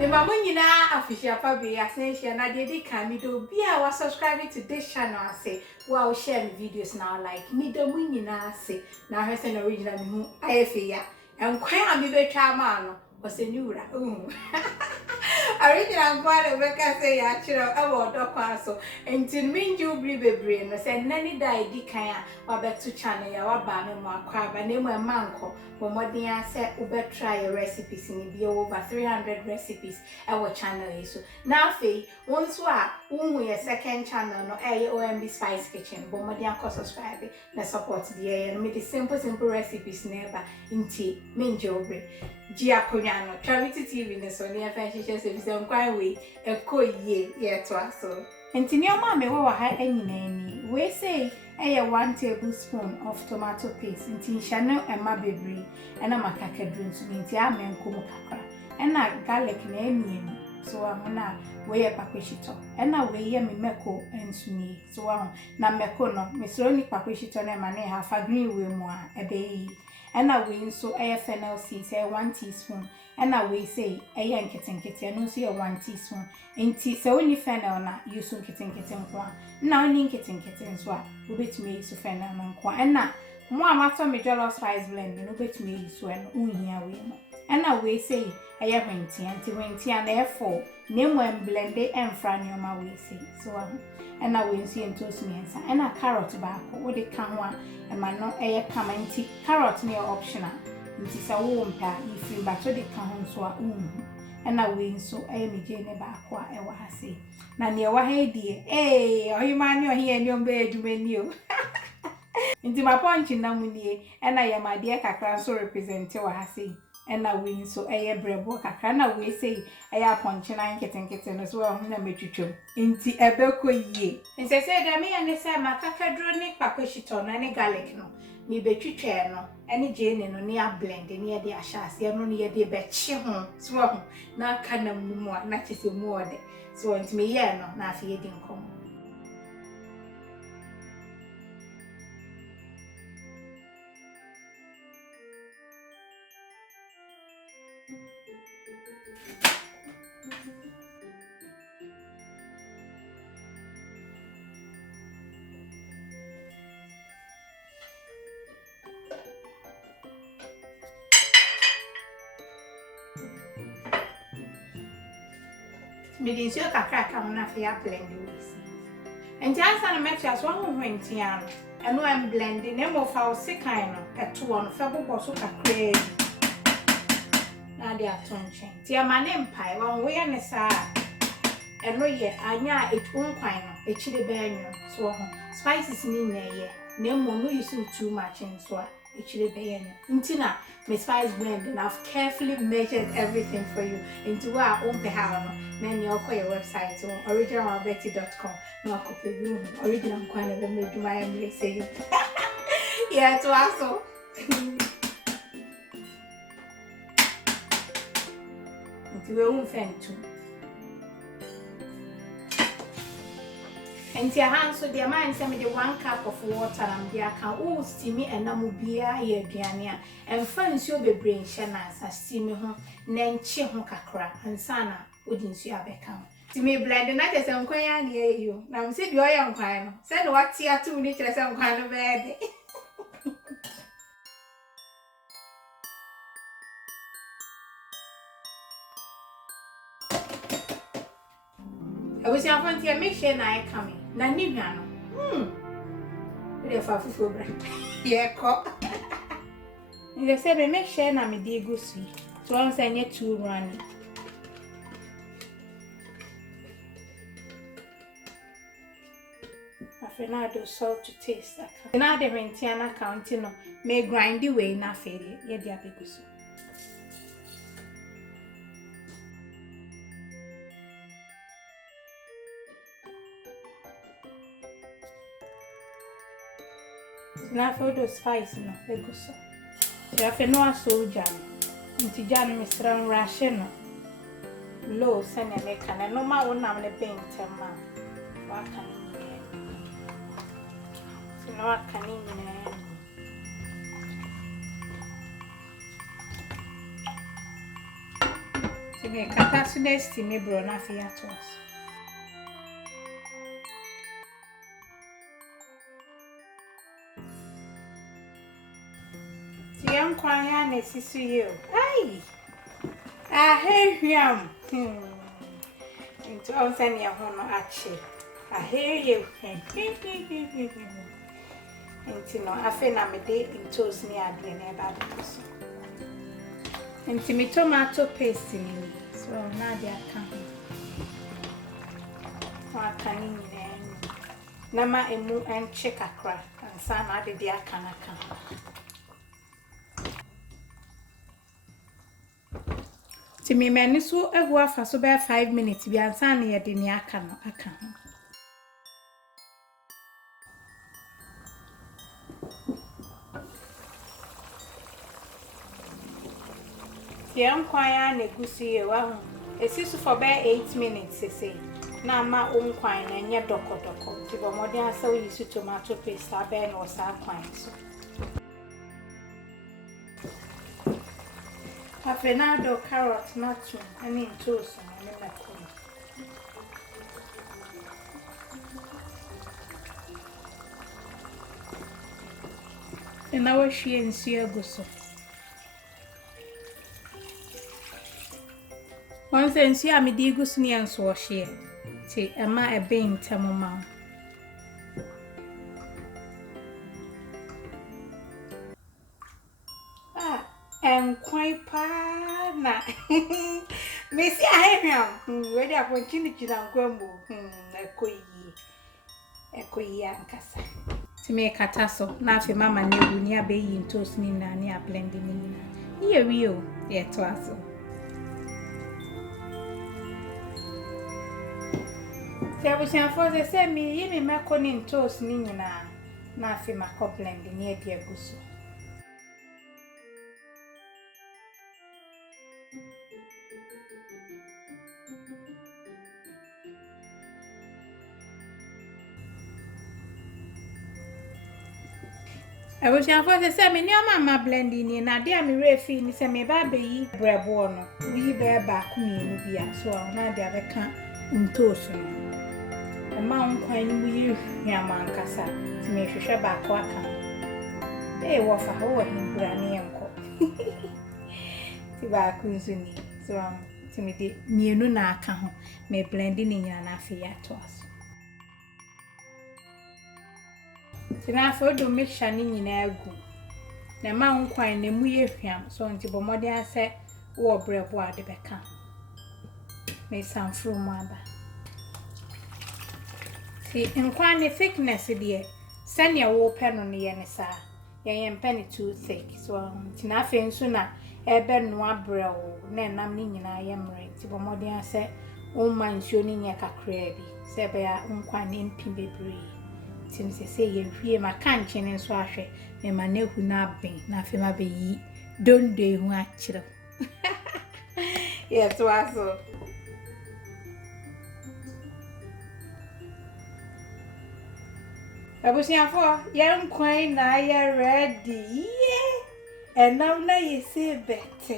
Me mama nyina official pabe asensia na de kan mi do bia wa subscribe to this channel say wa share me videos now like me do mu nyina say na hwese na original me hu ayefe ya enkwan a me betwa ma no was a new ra original kwale beka say ya chiro e wo do kwa so enti minju bri bebre no say nani dai di kan a wa beto channel ya wa ba me mo akwa ba na mu manko mo modin ase u be try recipes ni bi over 300 recipes e wo channel so na fe wonso a unhu ye second channel no OMB Spice Kitchen bo modin akọ subscribe na support the no me the simple recipes never inti minju bri Gia Conyano, Charity TV, so near fashion service and quite way, a coy ye to us so. And to your mamma, what had any nanny, we say, 1 tablespoon of tomato paste, and tin channel and my baby, and a macaca drinks, mint yam and Nkrakra, and not garlic and onion, so I'm not way a papishito, and I weigh me meko and sunny, so on, na mekono, Miss Roni papishito and my half a green way more, a bay. And I weigh so fennel seeds 1 teaspoon, and I weigh say a yank kitten, no see 1 teaspoon, and tea so when you fennel na you soon kitten one. Now link kitten swap, will bet me so fennel and qua, and now more matter me jollof spice blend, no bet me so and here we know. And I weigh say a yappinty and therefore name when blended and fran your my way say so. And I will see and toast me and a carrot tobacco, what they can want, and my no air come and tea carrot near optional. It is a warm pair if you but they come so and I win so I am Jane back what I was say. Now near what hey dear, or you man your here in your bed you menu. Into my punch in Namunie, and I am my dear Nkrakra so represent what I say. And I win so a bread book. I cannot we say a punch and kitten as well. No, make you true. Inti a belko ye. And say, I may understand my cacadronic pacochiton and a garlic no. Me betray chair no. Any jane no near blend near the ashas, no near the betchon. Swam. Now can no more, not just a more. So it's me, yeah, no, not feeding come. Me didn't see a crack on a fair blend. And just an matches 120 and no I'm blending them of our sick kind at 2 on Fable Bossu crazy. Now they are tonching. Dear my name pie, 1 way and a side. And no yet, I know it won't quite a chili bear, so spices in there yet. No more no using too much in so a chili bear. Intina, Miss Spice blend and I've carefully measured everything for you into our own behalf. Then you'll call your website to originalbetty.com. No, copy you, original kind of made my English say. Yeah, to also. Into your own fan too. And your hands so dear man send me the 1 cup of water and the account steamy and namubia here Diania and friends you'll be brain shanas as steamy home, then Nkrakra and Sana wouldn't see a beckham. To me, blend the night as I'm quite near you. Now, I'm saying you're young, kind. Send what tea 2 liters some kind of bed. I was your friend here, make sure I coming. Nanimano. If I feel yeah, cock. They said, make sure I'm a dear goosey. So I'm saying you're too running. Fernando salt to taste. Now the Rentiana County may grind the way na failure, yet the abigus. Now for the spice no, the gusso. So if you know a soldier, into Jan Mr. Ration low, send a neck and no matter what I'm the paint, man. What can no canine. To me capacity to me bro na fi atos. Ti am kwan ya na sisu ye o. Ai. Ahehwiam. Into on send ya ho no ache. Aheye. Into no afe na me de intos ni ade na eba do so. Into me tomato paste ni. So na dia kan. Wa kan ni na ma emu enche kakra. Ansa na ade dia kan aka. Ti me mani so ehu afa so be 5 minutes bi ansa na ye de ni aka no aka ho. Yam kwanya na egusi ye wa ho. Esisu for be 8 minutes say. Na ma onkwan na nye dokodoko. Ti bo modern asa we use tomato paste abe na osa kwan so. Fernando carrot nut ani toast na mako. Na wo hwie nsu aguso. Once nsu a me di guso ne enso wo hwie. Ti ema ebe ntamoma. Nkwan pa na mesi ahehwam we dey Aponkye ni kina nkwambo ekoyi ankasa ti me kata so na afi mama na ewu ni abeyi ntos ni na ni a blend ni na ye wi o ye to aso ti abusian for se mi yi mi mako ni ntos ni nyina na afi mako blend ni e di aguso. I wish I was say me near mama blending na dia me refi ni say me ba beyi brebo no wi be ba ku mienu bia so na dia be ka ntoso no e ma nkwan ni mu yi hwama nkasa ti me hwehwe ba ko aka wo fa wo himbra ne enko ti ba ku nso ni so ti me de mienu na aka ho me blending ni nya na afi ya to aso. Tina for do mixture ni nyina agu. Na ma nkwan na mu ye hwam so nti bomode ase wo brebo ade beka. Me sanfru mu aba. Ti nkwan ne thickness de sanya wo pe no ne ye ne sa. Ye mpe ne too thick so tina fe nso na ebe no abrewo na nam ni nyina ye mre ti bomode ase wo man nsuo ni nya kakra bi se be ya nkwan ne mpi bebre. Tim se ye hwie ma kanche ne nso ahwe me ma na hu na ben na fe ma be yi dondo ehu akire. Yes waso. Abusiafo ye nkwan na ye ready. And now na ye say better.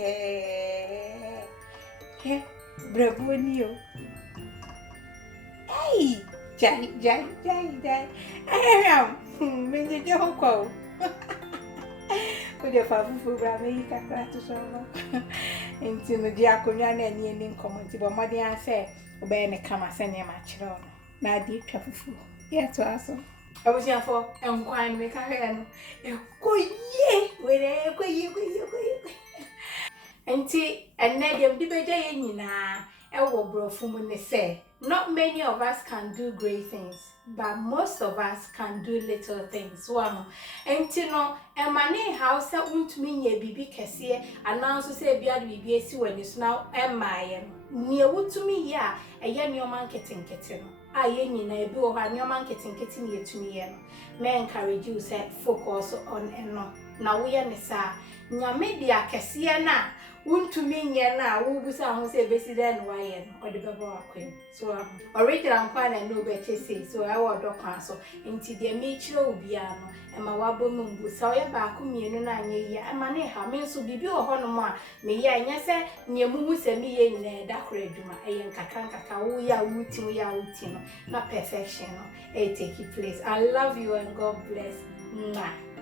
He bravo ni o. Hey Jai. Me de joko. Kude fa fufu bra me Nkrakra to so no. Enti no di akonwa na ani ni nkomonti bo modern ase obe me kama se ne ma kire no. Na di twa fufu. Ye to aso. Abusiafo enkwan me ka hwe no. Ekoye. Were ekoye. Enti enne dem di beja ye nyina ewo brofu mu ne se not many of us can do great things, but most of us can do little things. One, enti no emane house untumi nye bibi kese ananso se bia de bibi esi wani so na emaye no ne wutumi ya eye nioma nketenkete no aye nyina ebi wo ha nioma nketenkete ne yetumi ye no me encourage you say focus on eno na wo ye ne sa nyame dia kese na wontumi nye na wo busa ho se besi da no waye no ode beba wakwen so original kwa na no be chese so I wo do kwa so nti de me chire obi ano e ma wabo mu busa o ye ba ko mienu na anye ya e ma ne ha me so bibi o ho no mo a me ye anya se nye mumu se me ye nyina da kora adwuma e ye nkakra wo ya wuti no na perfection no e take place. I love you and God bless. Mwah.